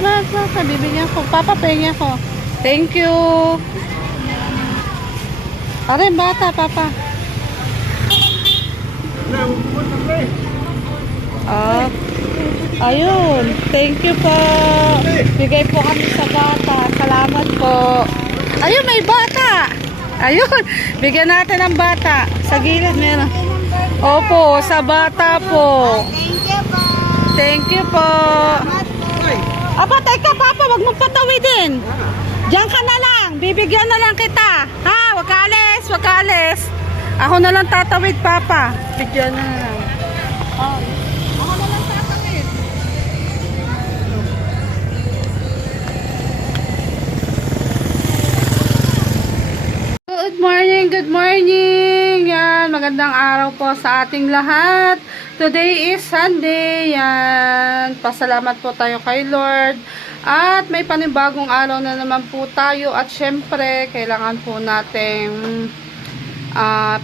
basta, bibigyan ko. Papa, pengen ko. Thank you. Aray, bata, papa. Ah, ayun. Thank you po. Bigay po kami sa bata. Salamat po. Ayun, may bata. Ayun. Bigyan natin ng bata. Sa gilid meron. Opo, sa bata po. Thank you po. Thank you po. Aba, teka papa, wag mong patawidin. Diyan ka na lang. Bibigyan na lang kita. Ha, wag ka alis, wag ka alis. Ako na lang tatawid, papa. Bigyan na lang. Oh. Ako na lang tatawid. Good morning, good morning. Yan, magandang araw po sa ating lahat. Today is Sunday. Yan, pasalamat po tayo kay Lord. At may panibagong araw na naman po tayo. At syempre, kailangan po natin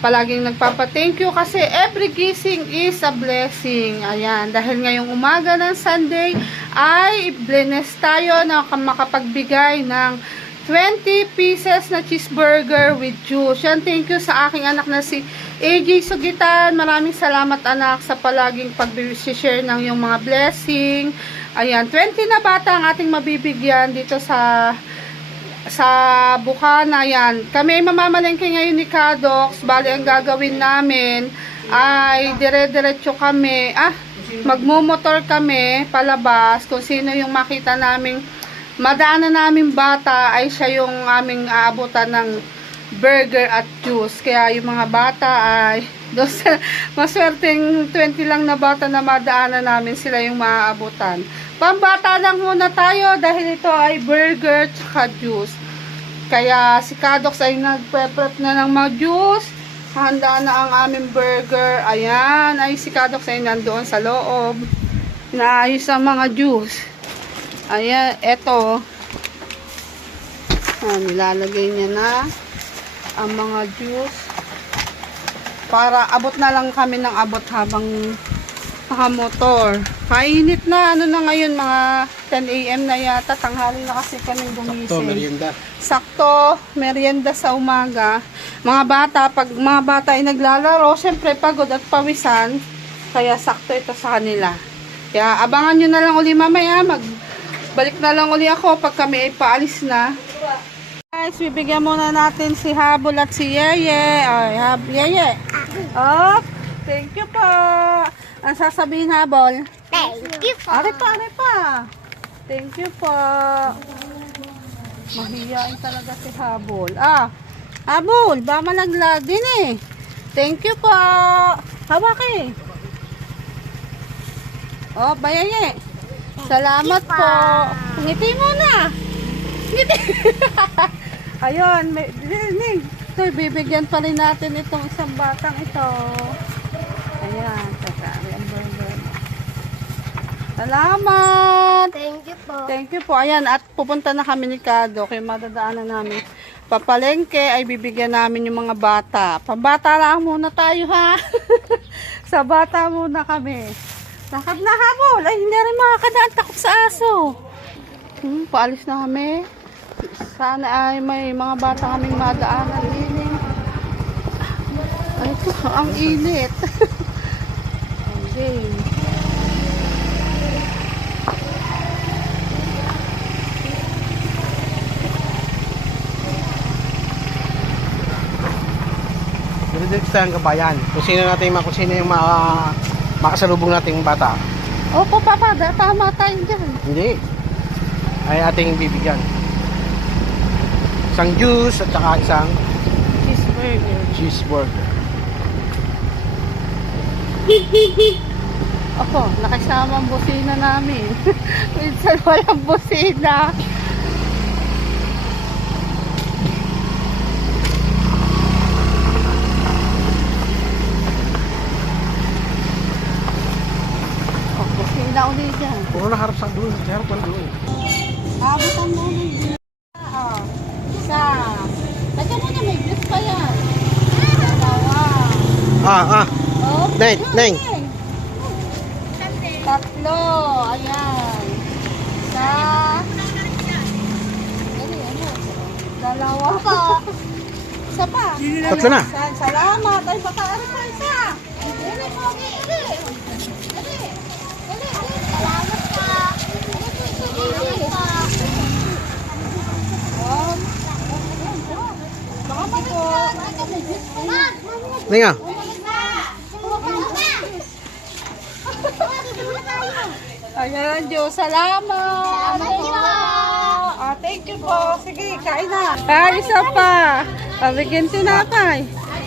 palaging nagpapa-thank you kasi every gising is a blessing. Ayan, dahil ngayong umaga ng Sunday ay blessed tayo na makapagbigay ng 20 pieces na cheeseburger with juice. Yan, thank you sa aking anak na si AJ Sugitan. Maraming salamat anak sa palaging pag-share ng yung mga blessing. Ayan, 20 na bata ang ating mabibigyan dito sa Bukana. Ayan, kami ay mamamalengke ngayon ni Kadox. Bali, ang gagawin namin ay dire-diretso kami. Magmumotor kami palabas. Kung sino yung makita naming madaanan namin bata ay siya yung aming aabutan ng burger at juice. Kaya yung mga bata ay maswerteng 20 lang na bata na madaanan namin, sila yung maaabutan. Pambata lang muna tayo dahil ito ay burger at juice. Kaya si Kadox ay nagpe-prep na ng mga juice. Handa na ang aming burger. Ayan, ay si Kadox ay nandoon sa loob. Naayos ang mga juice. Ayan, eto. Nilalagay niya na ang mga juice. Para abot na lang kami ng abot habang nakamotor. Kainit na, ano na ngayon, mga 10 AM na yata. Tanghali na kasi kami gumising. Sakto, merienda. Sakto, merienda sa umaga. Mga bata, pag mga bata ay naglalaro, syempre pagod at pawisan. Kaya sakto ito sa kanila. Kaya abangan nyo na lang uli mamaya. Balik na lang uli ako pag kami ay paalis na. Guys, bibigyan muna natin si Habol at si Yeye. Ay, Yeye. Oh, thank you po. Ang sasabihin, Habol? Thank you po. Are pa. Thank you po. Mahiyain talaga si Habol. Habol, ba malaglag din eh. Thank you po. Hawak eh. Oh, Yeye. Salamat po. Ngiti muna. Ngiti. Ayun, ito, bibigyan pa rin natin itong isang batang ito. Ayan, ang burger. Salamat. Thank you po. Thank you po. Ayan, at pupunta na kami ni Kado. Kaya madadaanan namin. Papalengke ay bibigyan namin yung mga bata. Pambata lang muna tayo ha. Sa bata muna kami. Lakad na Habol. Ay, hindi rin makakadaan. Takot sa aso. Paalis na kami. Sana ay may mga bata kaming madaanan. Ay, ito. Ang init. Okay. Dito sa kabayan. Kung sino yung makasalubong nating bata. Opo, Papa. Tama tayo dyan. Hindi. Ay ating bibigyan. Isang juice at saka isang cheeseburger. Opo, nakasama ang busina namin. Minsan walang busina. Busina ulit dyan. Puro na harap sa dulo. Harap sa dulo. Abutan mo ulit. Isa. Teka muna, may juice pa yan. Dalawa. Oh, Neng. Tatlo. Ayan. Isa. Dalawa. Isa pa. Tatlo na. Salamat. Ay, baka ano pa isa. Dili mo, dili. Salamat ka. Salamat ka. Baka po. Nga. Ayan, Diyos. Salamat. Thank you po. Thank you po. Sige, kain na. Isa pa. Pabigyan tinapay.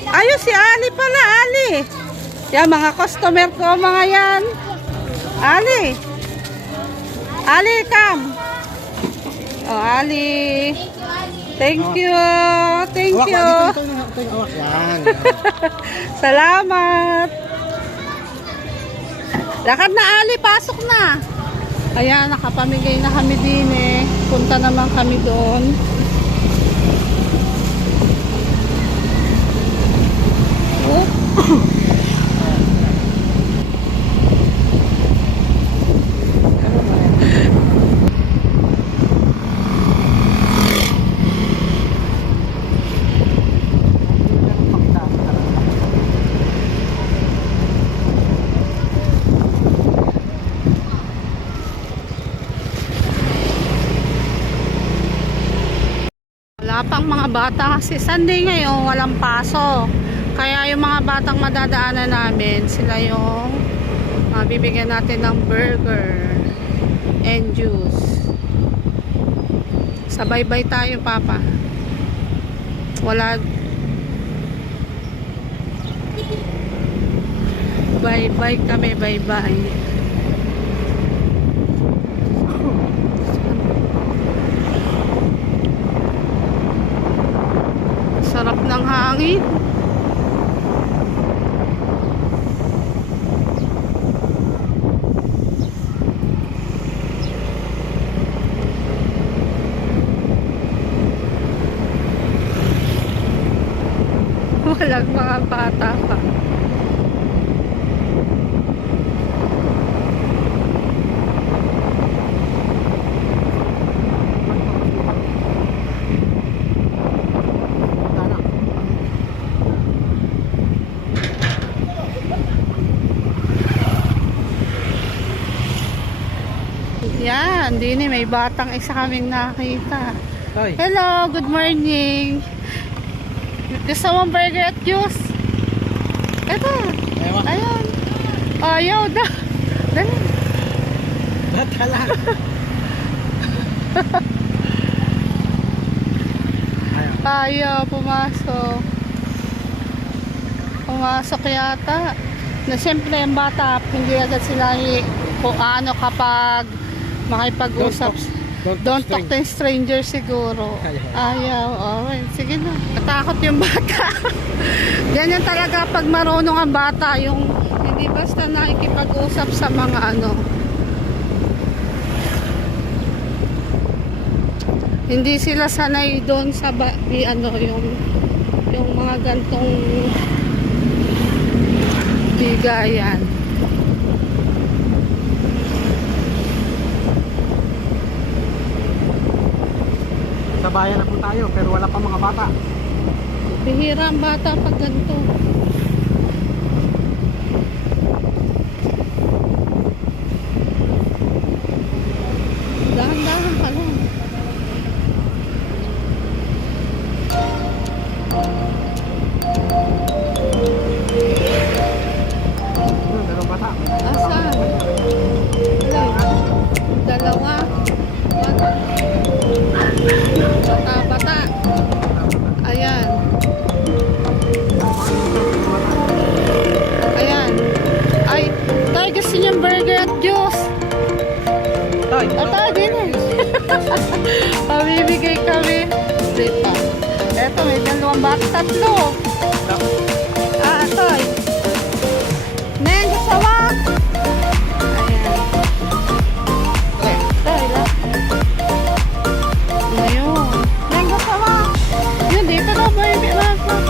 Ayos si Ali pala, Ali. Yan, mga customer ko, mga yan. Ali. Ali, come. Oh, Ali. Thank you. Thank Hawak, you. dito yung hawak. Yan. Salamat. Lakad na, Ali. Pasok na. Ayan, nakapamigay na kami din eh. Punta naman kami doon. Oh. Wala pang mga bata kasi Sunday ngayon, walang paso. Kaya yung mga batang madadaanan namin, sila yung bibigyan natin ng burger and juice. Sabay-bay tayo, Papa. Wala. Bye-bye kami, bye-bye. Sarap ng hangin. Walang mga bata pa. Yan, din may batang isa kaming nakita. Tay. Hello, good morning. Gusto mong burger at juice? Ito. Ewan. Ayun. Ayaw da. Dali. Bata lang. Ayaw, pumasok. Pumasok yata. Na siyempre yung bata, hindi agad sila kung ano kapag makipag-usap. Don't talk to stranger siguro. Ayaw. Okay, sige na. Katakot yung bata. Ganyan talaga pag marunong ang bata. Yung hindi basta nakikipag-usap sa mga ano. Hindi sila sanay doon sa ano yung mga gantong bigayan. Sa bayan na po tayo, pero wala pa mga bata. Bihira ang bata pag ganito. Dahan-dahan ka lang. Dalawang bata. Asan? Dalawa. Bata-bata. Ayan. Ayan. Ay, tayo gusto niyang burger at juice. Tay. Tayo din eh. Pabibigay kami. Dito. Eto, may dalawang bata. Tatlo. Toy. Neng, gusto mo? Ayan. Toy, lang. Ngayon. Neng, gusto mo? Yun, dito na.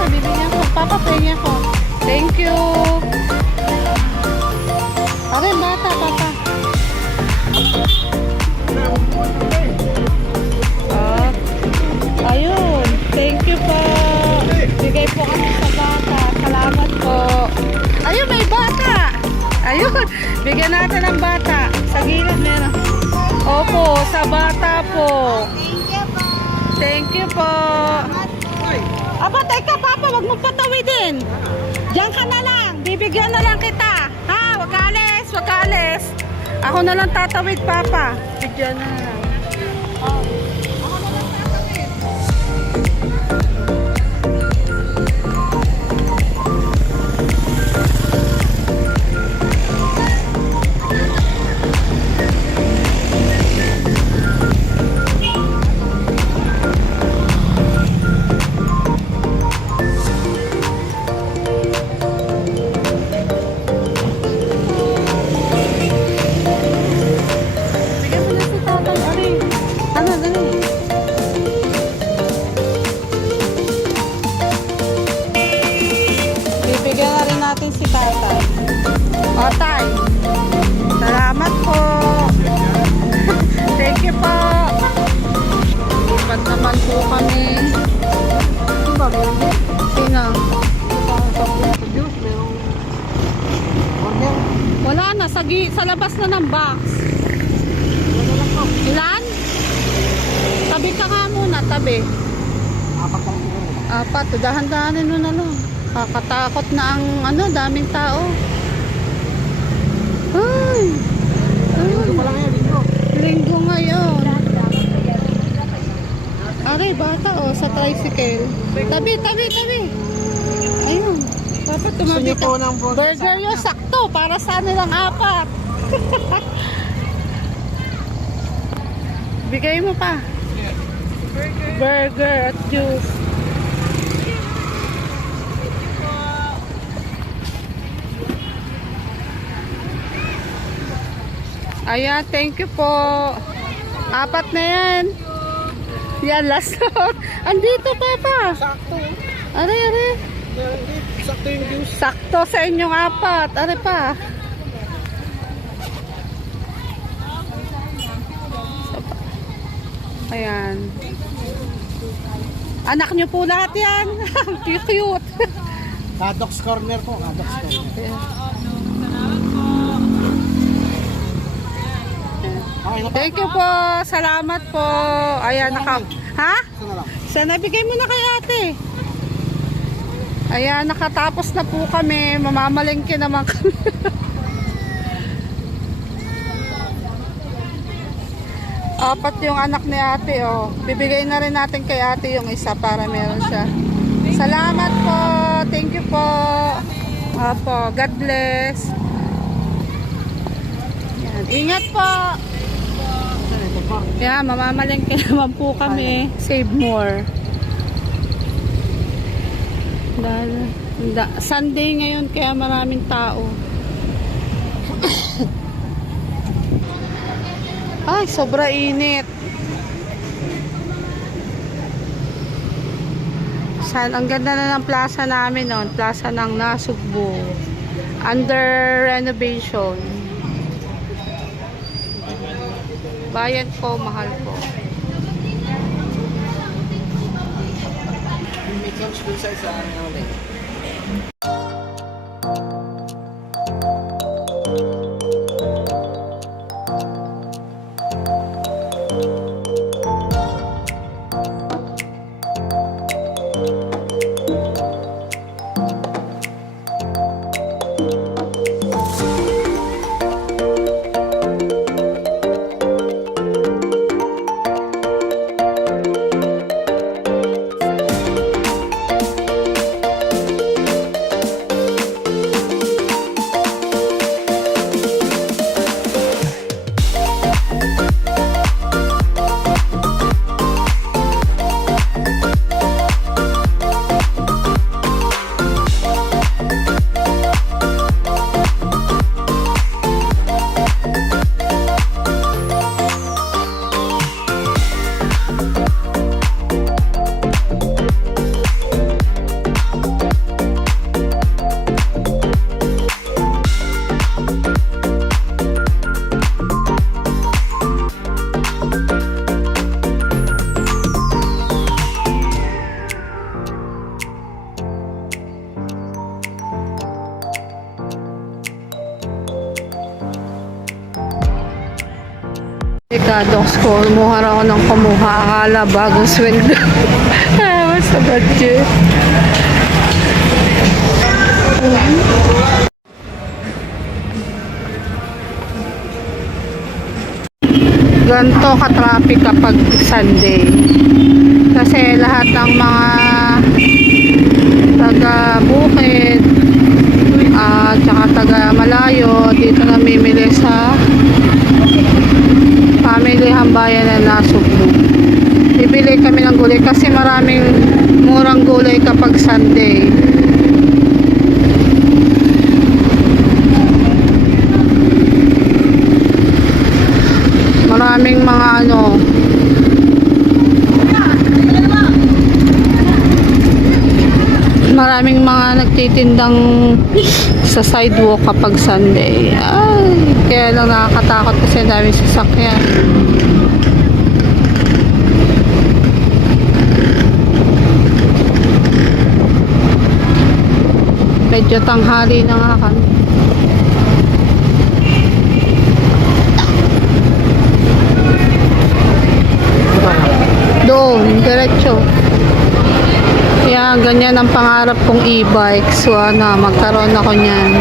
Bibigyan ko. Papapay ko. Thank you. Okay, bata, papa. Ayun. Bigyan natin ng bata. Sa gilid meron. Opo, sa bata po. Thank you po. Thank you po. Aba, teka Papa, wag mong patawidin. Diyan ka na lang. Bibigyan na lang kita. Ha? Wag ka alis, wag ka alis. Ako na lang tatawid, Papa. Bigyan na lang. Oh. Ako na lang tatawid. Bigyan mo na si tatay. Ari. Ano, dali. Bibigyan na rin natin si tatay. O, tay. Salamat po. Thank you po. Lipat naman po kami. Ano ba, baby? Sino? Wala na. Sa labas na ng box. Ilan? Tabi ka nga muna, tabi. Apat. Dahan-dahanin mo na lang. Kakatakot na ang daming tao. Ay. Linggo pa lang yan, linggo. Linggo ngayon. Aray, bata sa tricycle. Tabi. Ayun. Dapat Gusto tumabi niyo ka. po ng Burger yun, sakto. Para sa nilang apat. Bigay mo pa. Burger at juice. Ayan, thank you po. Apat na yan. Yan, last out. Andito, Papa. Sakto. Are. Sakto yung juice. Sakto sa inyong apat. Are pa. Ayan. Anak nyo po lahat yan. Cute. Kadox corner po. Kadox corner. Okay na po. Thank you po. Salamat po. Ayan, Ha? Ito na lang. Sana bigay mo na kay ate. Ayan, nakatapos na po kami. Mamamalengke naman kami. Apat yung anak ni ate, oh. Bibigay na rin natin kay ate yung isa para meron siya. Salamat po. Thank you po. Opo, God bless. Yan. Ingat po. Ito pa. Yeah, mamamalengke naman po kami. Save more. Sunday ngayon kaya maraming tao. Ay, sobra init. Ang ganda na ng plaza namin noon. Plaza ng Nasugbu. Under renovation. Bayan po, mahal po. May clubs dun sa isa. Kadox ko. Kumuha raw ako ng kumuha. Akala bagong sweldo. Basta budget. Ganto ka-traffic kapag Sunday. Kasi lahat ng mga taga Bukid at saka taga Malayo dito namimili sa Pamilihan Bayan na Nasugbu. Bibili kami ng gulay kasi maraming murang gulay kapag Sunday. Maraming mga maraming mga nagtitindang sa sidewalk kapag Sunday. Ay, kaya lang nakakatakot kasi daming sasakyan. Medyo tanghali na nga kami. Doon, diretso. Yan, ganyan ang pangarap kong e-bike. Sana magkaroon ako niyan.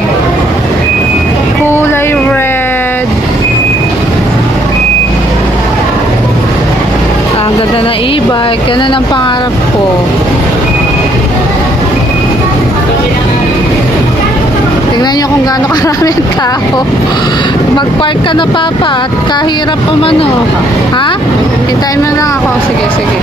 Kulay red. Ang ganda na e-bike. Yan ang pangarap ko. Tingnan nyo kung gaano karaming tao. Mag-park ka na, papa, at kahirap pa man, oh. Ha? Hintayin mo lang ako. Sige, sige.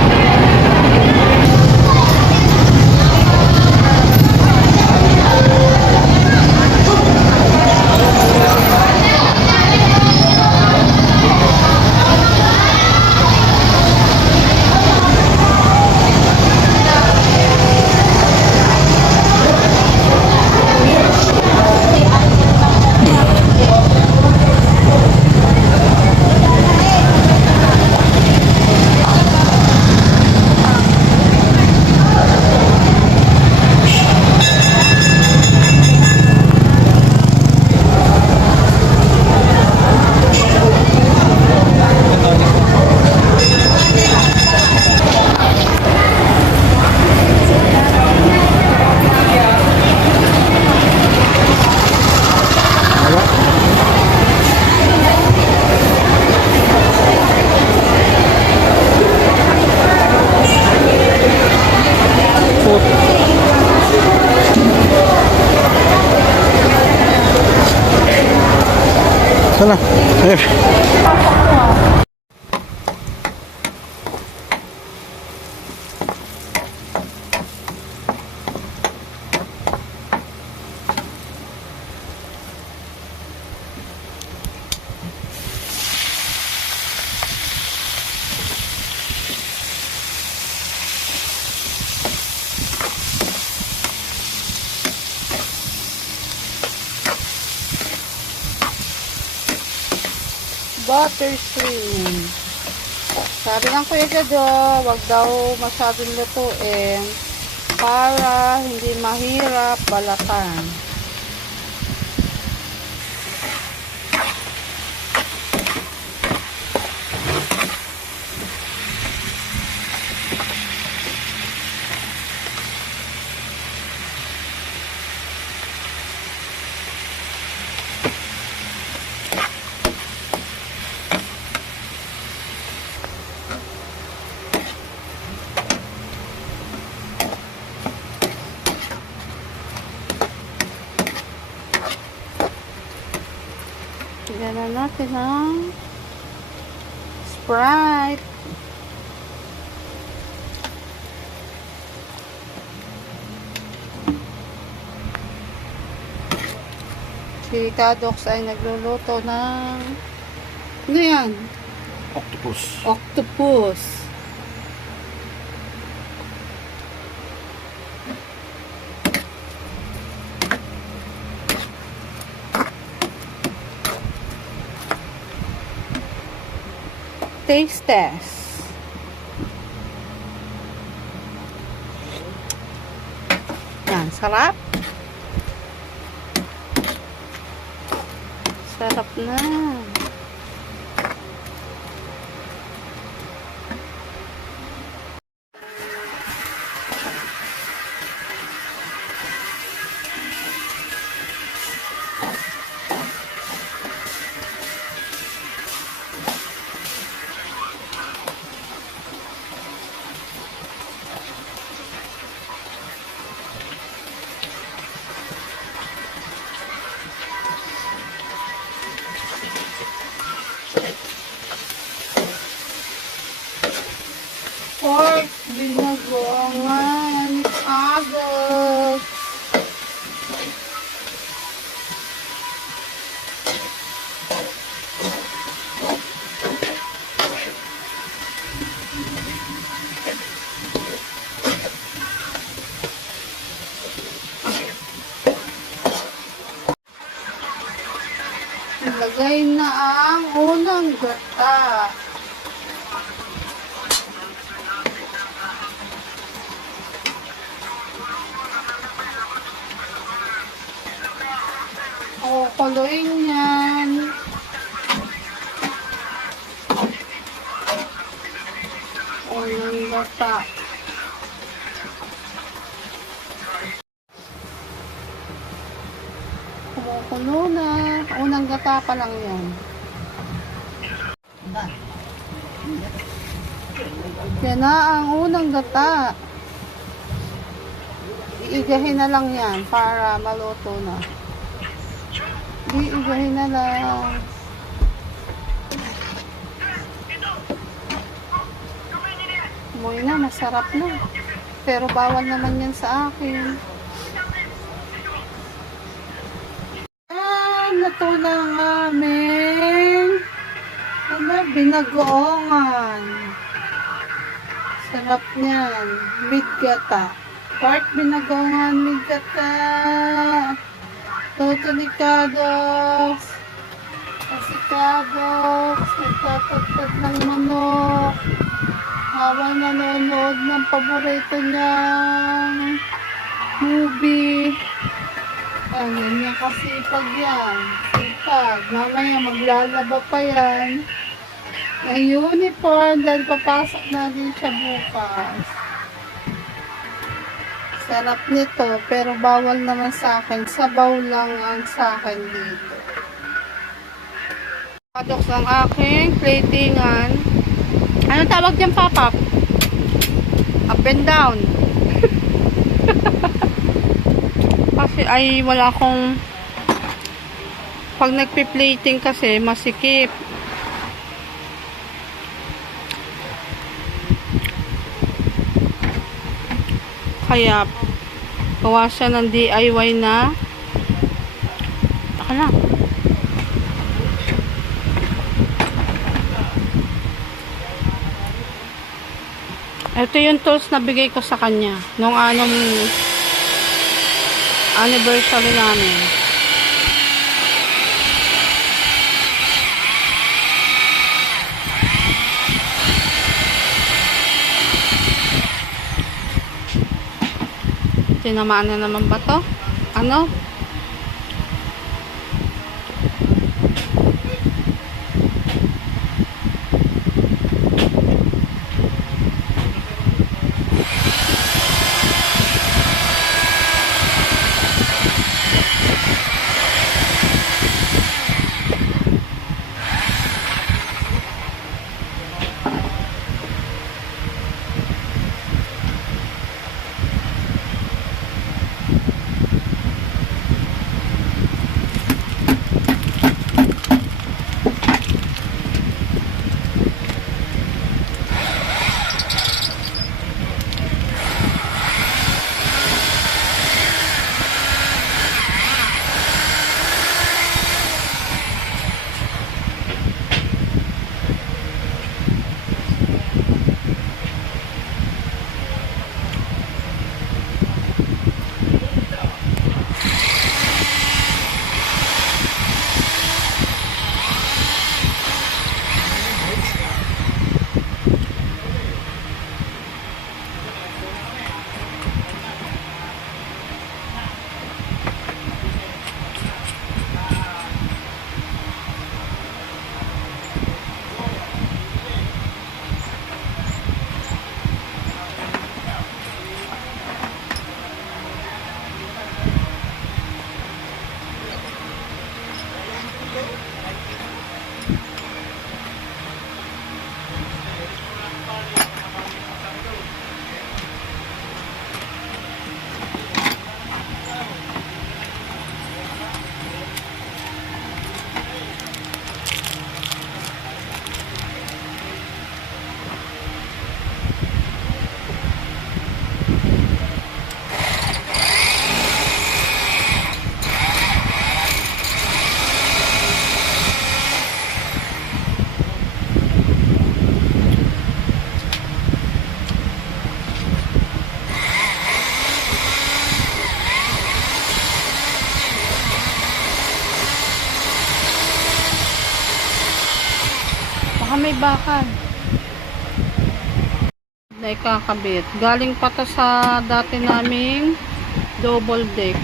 Sana. Sige. Buttercream. Sabi ng Kuya Jado, wag daw masyadong lutuin para hindi mahirap balatan. Tignan na natin ang Sprite. Si Kadox ay nagluluto ng ano yan? Octopus. Octopus. Taste test. Yan, sarap. Sarap na. pork binagoongan ni Agos. Ilagay na ang unang gata. Kukuluin yan. Unang gata. Kumukulo na. Unang gata pa lang yan. Yan na ang unang gata. Iigahin na lang yan para maluto na. Iigahin na lang. Umuwi na, masarap na. Pero bawal naman yan sa akin. Ito na ang aming binagoongan. Sarap niyan. Midgata. Pork binagoongan, midgata. Toto ni Kadox. Kasi Kadox, nagtatagtag ng manok. Habang nanonood ng paborito niyang movie. Ganyan niya kasipag yan. Sipag. Mamaya maglalaba pa yan. Ang uniform dahil papasok na din siya bukas. Sarap nito pero bawal naman sa akin. Sabaw lang ang sa akin dito. Padoks ng aking platingan. Anong tawag dyan, Papa? Up and down. Kasi ay wala akong pag nagpi-plating kasi masikip. Kaya gawa siya ng DIY na taka na. Ito yung tools na bigay ko sa kanya nung anniversary namin. Tinamaan na naman ba to? Ano? bakal. Na ikakabit. Galing pa to sa dati naming double deck.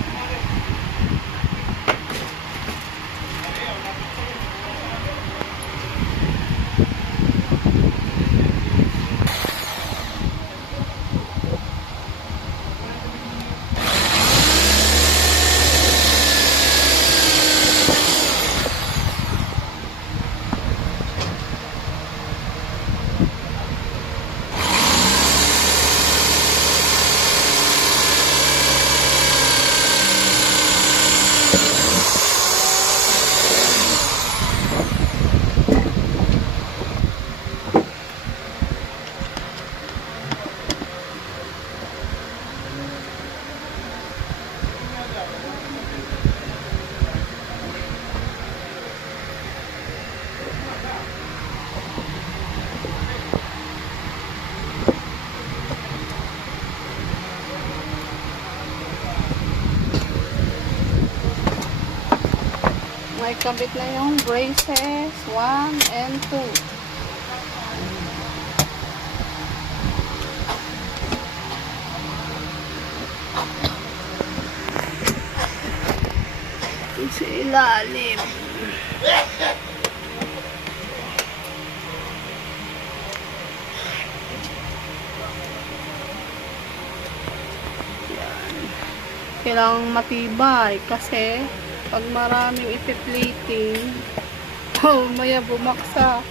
May kabit na yung braces 1 and 2. Sa ilalim. Kailangang matibay kasi pag maraming ipi-plating, maya bumaksa.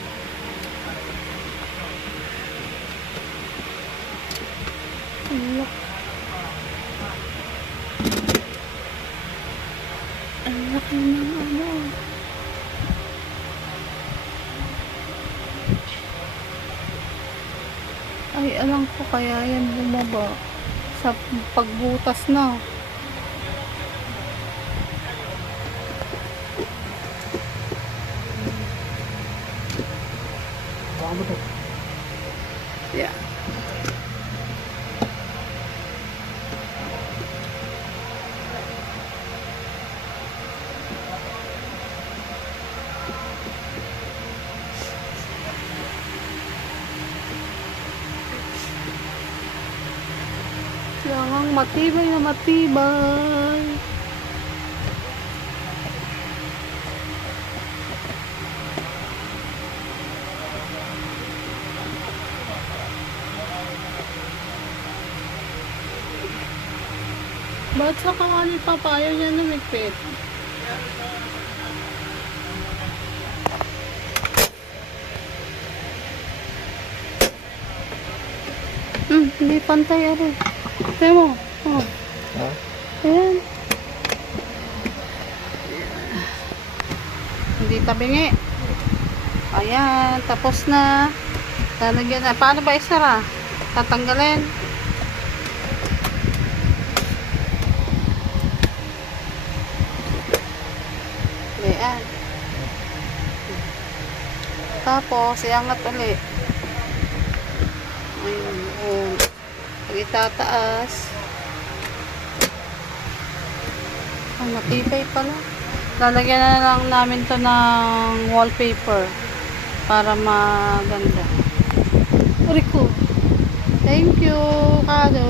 Ang laki ng ano. Ay, alam ko kaya yan bumaba sa pagbutas na. Yeah. Kailangang matibay na matibay. Ba't sa kawali papayaw niya lumipit? Hindi pantay ako. Tignan mo. Oh. Ayan. Hindi tabingi. Ayan. Tapos na. Lalagyan na. Paano ba isara? Tatanggalin. Ayan. Tapos, iangat ulit. Ayun. Ayun. Pag itataas. Ang matibay pala. Lalagyan na lang namin to ng wallpaper para maganda. Rico. Thank you, Kado.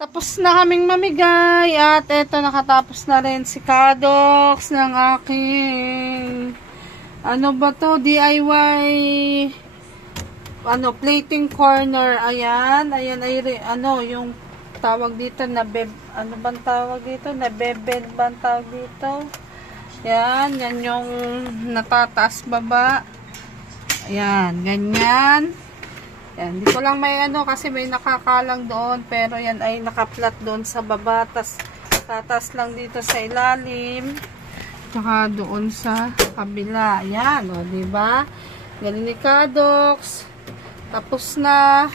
Tapos na kaming mamigay at eto nakatapos na rin si Kadox ng aking ano ba to, DIY plating corner. Ayan ay ano yung tawag dito na ano bang tawag dito, na bebed bang tawag dito. Yan yung natataas baba. Ayan, ganyan. Yan, di ko lang may ano kasi may nakakalang doon, pero yan ay nakaplat doon sa baba, tatas lang dito sa ilalim, tsaka doon sa kabila. Yan, o, diba? Galing ni Kadox. Tapos na.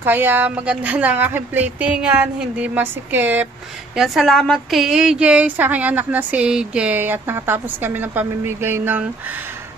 Kaya maganda na ang aking platingan, hindi masikip. Yan, salamat kay AJ, sa aking anak na si AJ. At nakatapos kami ng pamimigay ng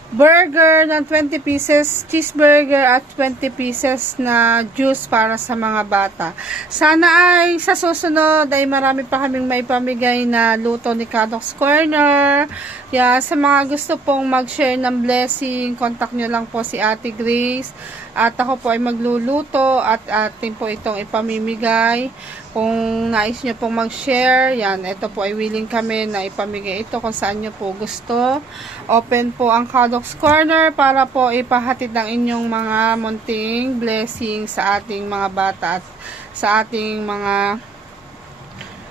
burger ng 20 pieces, cheeseburger at 20 pieces na juice para sa mga bata. Sana ay sa susunod ay marami pa kaming may pamigay na luto ni Kadok's Corner. Yeah, sa mga gusto pong mag-share ng blessing, contact nyo lang po si Ate Grace. At ako po ay magluluto at atin po itong ipamimigay. Kung nais nyo pong mag-share, yan, ito po ay willing kami na ipamigay ito kung saan nyo po gusto. Open po ang Kadok's Corner para po ipahatid ang inyong mga munting blessing sa ating mga bata at sa ating mga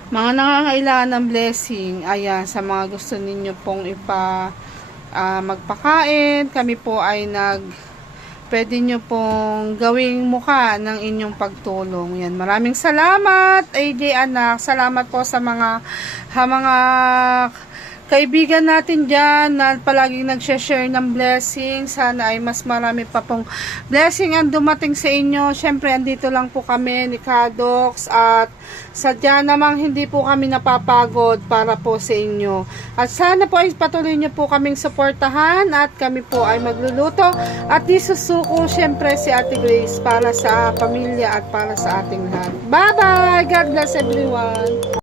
nangangailangan ng blessing. Ayan, sa mga gusto ninyo pong magpakain, kami po ay pwede nyo pong gawing mukha ng inyong pagtulong. Yan. Maraming salamat, AJ anak. Salamat po sa mga kaibigan natin dyan na palaging nag-share ng blessing. Sana ay mas marami pa pong blessing ang dumating sa inyo. Siyempre, andito lang po kami ni Kadox at sadya namang hindi po kami napapagod para po sa inyo. At sana po ay patuloy nyo po kaming suportahan at kami po ay magluluto at isusuko siyempre si Ate Grace para sa pamilya at para sa ating lahat. Bye-bye! God bless everyone!